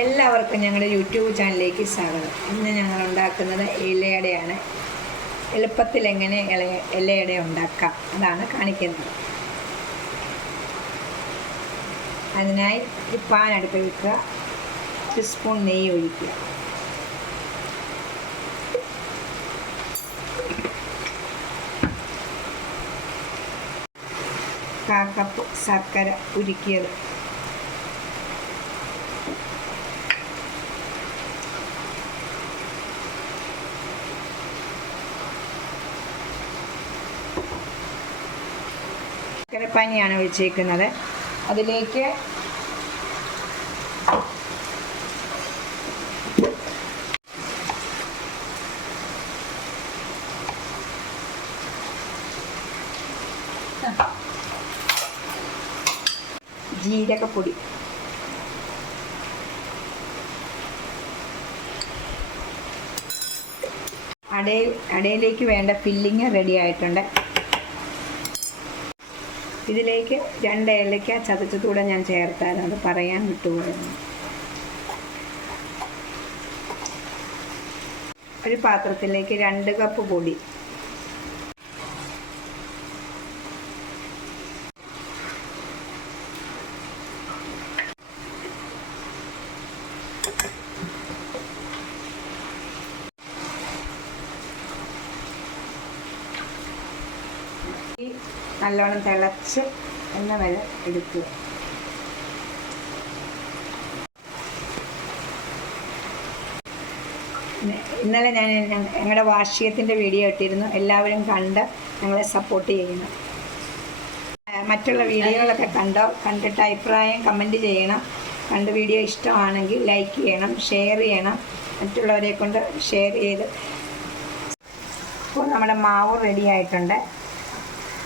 എല്ലാവർക്കും ഞങ്ങളുടെ യൂട്യൂബ് ചാനലിലേക്ക് സ്വാഗതം. ഇന്ന് ഞങ്ങൾ ഉണ്ടാക്കുന്നത് ഇലയടയാണ്. എളുപ്പത്തിൽ എങ്ങനെ ഇല ഇലയട ഉണ്ടാക്കാം? അതാണ് കാണിക്കുന്നത്. അതിനായി ഒരു പാൻ അടുപ്പ് വെക്കുക. ഒരു സ്പൂൺ നെയ്യ് ഒഴിക്കുക. കാക്കപ്പ് കപ്പ് ശർക്കര ഉരുക്കിയത്. ശർക്കരപ്പാനിയാണ് ഒഴിച്ചേക്കുന്നത് അതിലേക്ക് ജീരകപ്പൊടി. അടയിൽ അടയിലേക്ക് വേണ്ട ഫില്ലിങ് റെഡി ആയിട്ടുണ്ട്. ഇതിലേക്ക് രണ്ട് ഏലക്ക ചതച്ചതൂടെ ഞാൻ ചേർത്തായിരുന്നു അത് പറയാൻ വിട്ടുപോയിരുന്നു ഒരു പാത്രത്തിലേക്ക് രണ്ട് കപ്പ് പൊടി. ഈ നല്ലോണം തിളച്ച് എണ്ണ വരെ എടുക്കുക. ഇന്നലെ ഞാൻ ഞങ്ങ- ഞങ്ങളുടെ വാർഷികത്തിന്റെ വീഡിയോ ഇട്ടിരുന്നു. എല്ലാവരും കണ്ട് ഞങ്ങളെ സപ്പോർട്ട് ചെയ്യണം മറ്റുള്ള വീഡിയോകളൊക്കെ കണ്ടോ? കണ്ടിട്ട് അഭിപ്രായം കമന്റ് ചെയ്യണം. കണ്ട് വീഡിയോ ഇഷ്ടമാണെങ്കിൽ ലൈക്ക് ചെയ്യണം ഷെയർ ചെയ്യണം. മറ്റുള്ളവരെ കൊണ്ട് ഷെയർ ചെയ്ത്. ഇപ്പോൾ നമ്മുടെ മാവ് റെഡി ആയിട്ടുണ്ട്.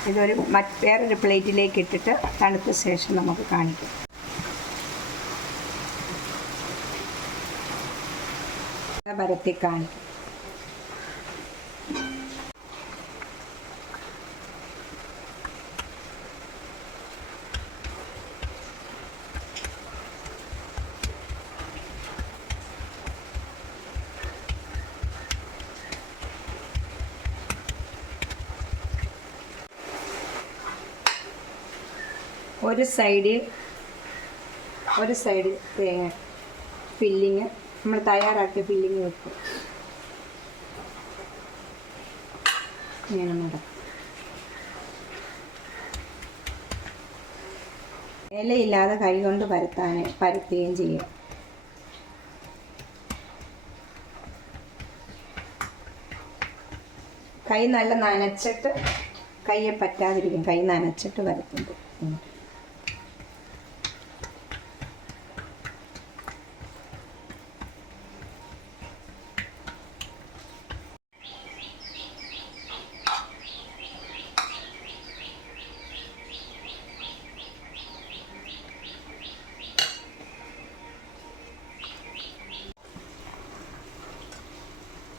ഇതൊരു മറ്റ് വേറൊരു പ്ലേറ്റിലേക്ക് ഇട്ടിട്ട് തണുത്ത ശേഷം നമുക്ക് കാണിക്കാം. പരത്തി കാണിക്കും. ഒരു സൈഡിൽ ഒരു സൈഡിൽ തേങ്ങ ഫില്ലിങ് നമ്മൾ തയ്യാറാക്കിയ ഫില്ലിങ് വെക്കും. ഇങ്ങനെ നടക്കും. ഇലയില്ലാതെ കൈ കൊണ്ട് പരത്താൻ പരത്തുകയും ചെയ്യും. കൈ നല്ല നനച്ചിട്ട് കയ്യെ പറ്റാതിരിക്കും. കൈ നനച്ചിട്ട് പരത്തുമ്പോൾ.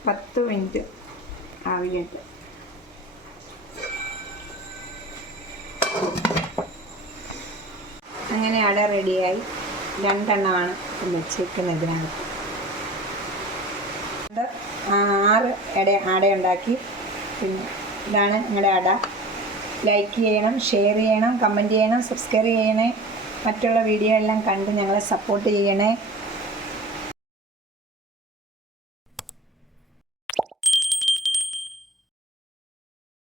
പത്ത് മിനിറ്റ് ആവിയിട്ട് അങ്ങനെ അട റെഡിയായി. രണ്ടെണ്ണമാണ് വെച്ചേക്കുന്നത് ഇതിനകത്ത് അത് ആറ് ഇട അടയുണ്ടാക്കി. പിന്നെ ഇതാണ് ഞങ്ങളുടെ അട. ലൈക്ക് ചെയ്യണം ഷെയർ ചെയ്യണം കമന്റ് ചെയ്യണം സബ്സ്ക്രൈബ് ചെയ്യണേ. മറ്റുള്ള വീഡിയോ എല്ലാം കണ്ട് ഞങ്ങളെ സപ്പോർട്ട് ചെയ്യണേ.